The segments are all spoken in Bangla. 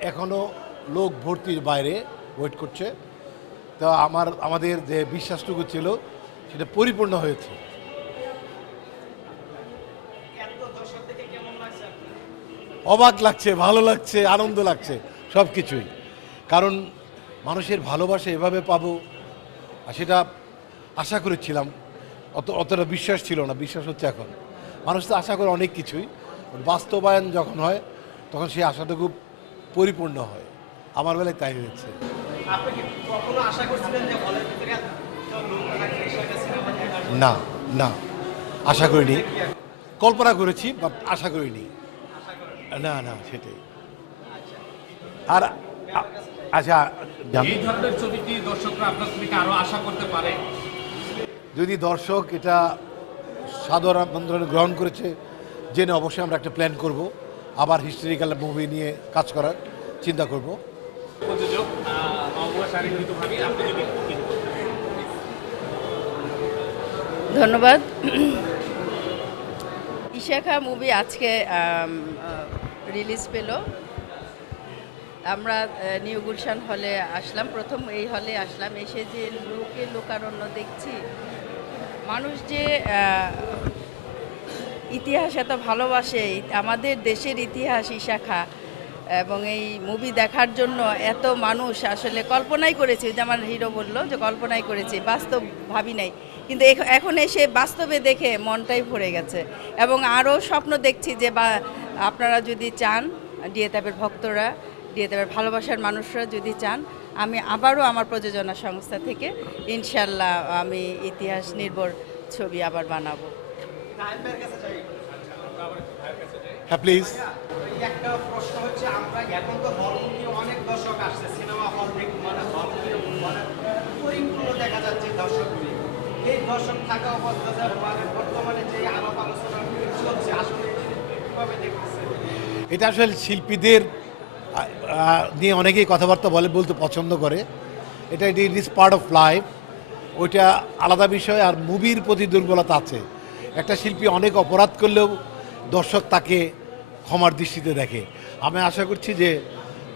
এখনও লোক ভর্তির বাইরে ওয়েট করছে। তো আমার, আমাদের যে বিশ্বাসটুকু ছিল, সেটা পরিপূর্ণ হয়েছে। অবাক লাগছে, ভালো লাগছে, আনন্দ লাগছে, সব কিছুই। কারণ মানুষের ভালোবাসা এভাবে পাবো, আর সেটা আশা করেছিলাম, অত, অতটা বিশ্বাস ছিল না, বিশ্বাস হচ্ছে এখন। মানুষ তো আশা করে অনেক কিছুই, বাস্তবায়ন যখন হয়, তখন সেই আশাটুকু পরিপূর্ণ হয়। আমার বেলায় তাই হয়েছে? না না। আশা করিনি। কল্পনা করেছি বাট আশা করিনি। না না সেটাই। আর আচ্ছা জান- ধরনের ছবিটি দর্শকরা আরও আশা করতে পারে। যদি দর্শক এটা সাদর আমন্ত্রণ গ্রহণ করেছে জেনে অবশ্যই আমরা একটা প্ল্যান করব। আবার হিস্টোরিক্যাল মুভি নিয়ে কাজ করার চিন্তা করব। ধন্যবাদ। ইশাখা মুভি আজকে রিলিজ পেল। আমরা নিউ গুলশান হলে আসলাম। প্রথম এই হলে আসলাম। এসে যে লোকে লোকারণ্য দেখছি মানুষ যে ইতিহাস এত ভালোবাসে আমাদের দেশের ইতিহাস ইশাখা, এবং এই মুভি দেখার জন্য এত মানুষ আসলে কল্পনাই করেছি। যে আমার হিরো বলল যে কল্পনাই করেছি, বাস্তব ভাবি নাই। কিন্তু এখ- এখন এসে বাস্তবে দেখে মনটাই ভরে গেছে। এবং আরও স্বপ্ন দেখছি যে বা, আপনারা যদি চান, ডিএতাপের ভক্তরা, ডিএতাপের ভালোবাসার মানুষরা যদি চান, আমি আবারও আমার প্রযোজনা সংস্থা থেকে ইনশাল্লাহ আমি ইতিহাস নির্ভর ছবি আবার বানাবো। হ্যাঁ প্লিজ একটা প্রশ্ন হচ্ছে আমরা এখন তো হলমুখী অনেক দর্শক আসছে সিনেমা হল মানে পরিপূর্ণ দেখা যাচ্ছে দর্শকগুলি। এই দর্শক থাকা মানে বর্তমানে যে আলাপ আলোচনা চলছে আসলে কীভাবে দেখতেছে এটা আসলে শিল্পীদের নিয়ে অনেকেই কথাবার্তা বলে বলতে পছন্দ করে। এটা it is part of life ওইটা আলাদা বিষয় আর মুভির প্রতি দুর্বলতা আছে। একটা শিল্পী অনেক অপরাধ করলেও দর্শক তাকে ক্ষমার দৃষ্টিতে দেখে। আমি আশা করছি যে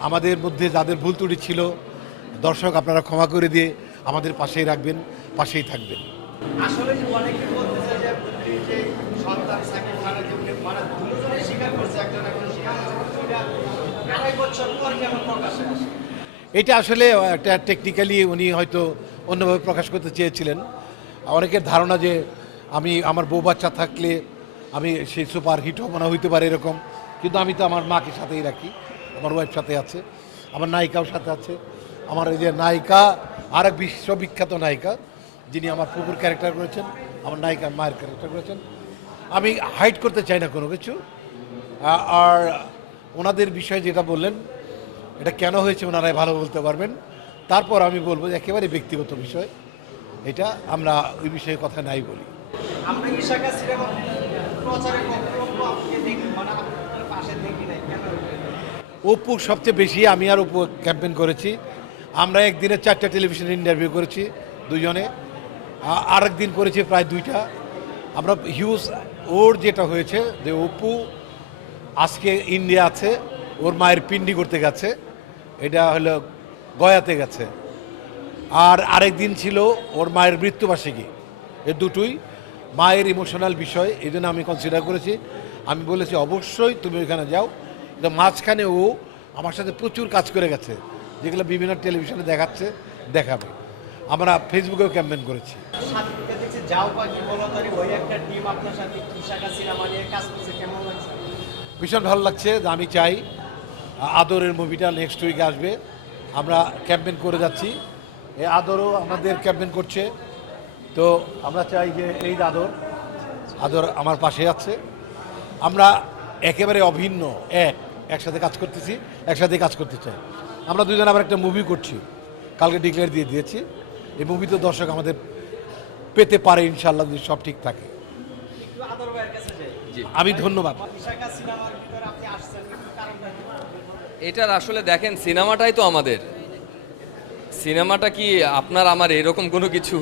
আমাদের মধ্যে যাদের ভুল ত্রুটি ছিল দর্শক আপনারা ক্ষমা করে দিয়ে আমাদের পাশেই রাখবেন পাশেই থাকবেন। আসলে অনেকে বলতেছে যে যে সন্তান সাকিব খানের যে মানে দুজনেই স্বীকার করছে একজন একজন স্বীকার আড়াই বছর পর কেমন প্রকাশে এটা আসলে একটা টেকনিক্যালি উনি হয়তো অন্যভাবে প্রকাশ করতে চেয়েছিলেন। অনেকের ধারণা যে আমি আমার বউ বাচ্চা থাকলে আমি সেই সুপার হিট হব না, হইতে পারে এরকম। কিন্তু আমি তো আমার মাকে সাথেই রাখি, আমার ওয়াইফ সাথে আছে, আমার নায়িকাও সাথে আছে। আমার এই যে নায়িকা আর এক বিশ্ববিখ্যাত নায়িকা, যিনি আমার পুকুর ক্যারেক্টার করেছেন, আমার নায়িকার মায়ের ক্যারেক্টার করেছেন। আমি হাইড করতে চাই না কোনো কিছু। আর ওনাদের বিষয়ে যেটা বললেন, এটা কেন হয়েছে ওনারাই ভালো বলতে পারবেন। তারপর আমি বলব যে একেবারে ব্যক্তিগত বিষয়, এটা আমরা ওই বিষয়ে কথা নাই বলি। মানে অপু সবচেয়ে বেশি আমি আর অপু ক্যাম্পেইন করেছি। আমরা একদিনে চারটা টেলিভিশন ইন্টারভিউ করেছি দুজনে। আ- আর একদিন করেছি প্রায় দুইটা। আমরা হিউজ ওর যেটা হয়েছে, যে অপু আজকে ইন্ডিয়া আছে, ওর মায়ের পিন্ডি করতে গেছে। এটা হলো গয়াতে গেছে। আর আরেক দিন ছিল ওর মায়ের মৃত্যুবার্ষিকী। এ দুটোই মায়ের ইমোশনাল বিষয় এই জন্য আমি কনসিডার করেছি। আমি বলেছি অবশ্যই তুমি ওইখানে যাও। কিন্তু মাঝখানে ও আমার সাথে প্রচুর কাজ করে গেছে যেগুলো বিভিন্ন টেলিভিশনে দেখাচ্ছে দেখাবে। আমরা ফেসবুকেও ক্যাম্পেন করেছি। ভীষণ ভালো লাগছে যে আমি চাই আদরের মুভিটা নেক্সট উইকে আসবে। আমরা ক্যাম্পেন করে যাচ্ছি। এই আদরও আমাদের ক্যাম্পেন করছে। তো আমরা চাই যে এই যে আদর আদর আমার পাশে আছে। আমরা একেবারে অভিন্ন এক একসাথে কাজ করতেছি একসাথে কাজ করতে চাই। আমরা দুজন আবার একটা মুভি করছি কালকে ডিক্লেয়ার দিয়ে দিয়েছি। এই মুভিতে দর্শক আমাদের পেতে পারে ইনশাল্লাহ যদি সব ঠিক থাকে। একটু আদর ভাইয়ের কাছে যাই। আমি ধন্যবাদ? এটার আসলে দেখেন সিনেমাটাই তো আমাদের। সিনেমাটা কি আপনার আমার এরকম কোনো কিছু?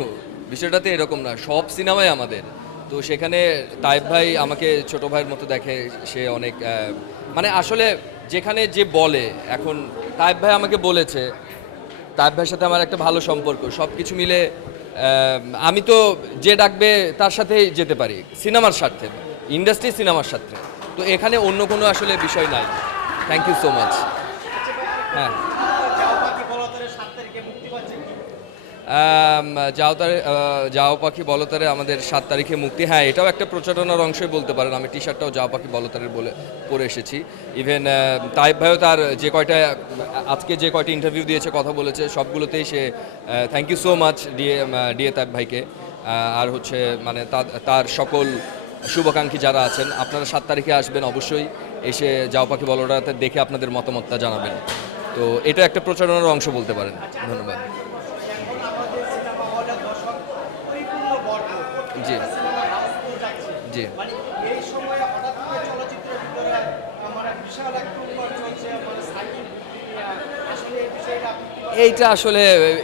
বিষয়টাতে এরকম না, সব সিনেমাই আমাদের। তো সেখানে তাইব ভাই আমাকে, ছোট ভাইয়ের মতো দেখে সে অনেক মানে আসলে যেখানে যে বলে, এখন তাইব ভাই আমাকে বলেছে, তাইব ভাইয়ের সাথে আমার একটা ভালো সম্পর্ক সব কিছু মিলে আমি তো যে ডাকবে তার সাথেই যেতে পারি, সিনেমার স্বার্থে, ইন্ডাস্ট্রি সিনেমার স্বার্থে। তো এখানে অন্য কোনো আসলে বিষয় নাই। থ্যাংক ইউ সো মাচ হ্যাঁ যাও পাখি বলতরে সাত তারিখে মুক্তি পাচ্ছে কি আম, যাও পাখি বলতারে আমাদের সাত তারিখে মুক্তি। হ্যাঁ এটাও একটা প্রচারণার অংশই বলতে পারেন। আমি টি শার্টটাও যাও পাখি বলতারের বলে পরে এসেছি। ইভেন তাইব ভাইও তার যে কয়টা আজকে যে কয়টা ইন্টারভিউ দিয়েছে কথা বলেছে সবগুলোতেই সে থ্যাংক ইউ সো মাচ ডিএ ডিএ তাইব ভাইকে। আর হচ্ছে মানে তার সকল শুভাকাঙ্ক্ষী যারা আছেন আপনারা সাত তারিখে আসবেন অবশ্যই এসে যাও পাখি বলটাতে দেখে আপনাদের মতামতটা জানাবেন। তো এটা একটা প্রচারণার অংশ বলতে পারেন। ধন্যবাদ। কি বলেন? এইটা আসলে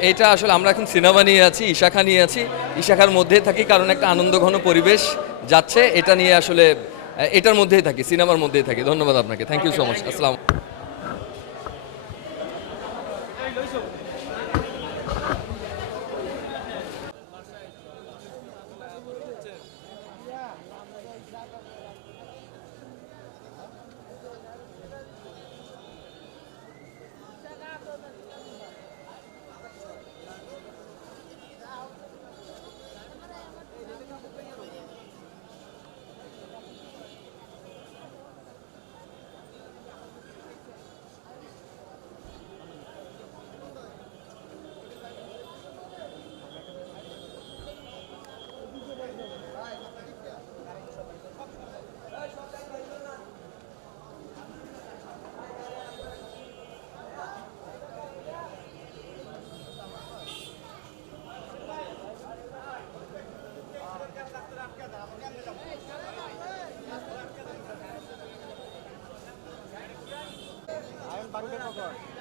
এইটা আসলে আমরা এখন সিনেমা নিয়ে আছি ইশাখা নিয়ে আছি। ইশাখার মধ্যেই থাকি কারণ একটা আনন্দঘন পরিবেশ যাচ্ছে, এটা নিয়ে আসলে, এটার মধ্যেই থাকি, সিনেমার মধ্যেই থাকি। ধন্যবাদ আপনাকে। থ্যাংক ইউ সো মাচ আসসালাম Sorry.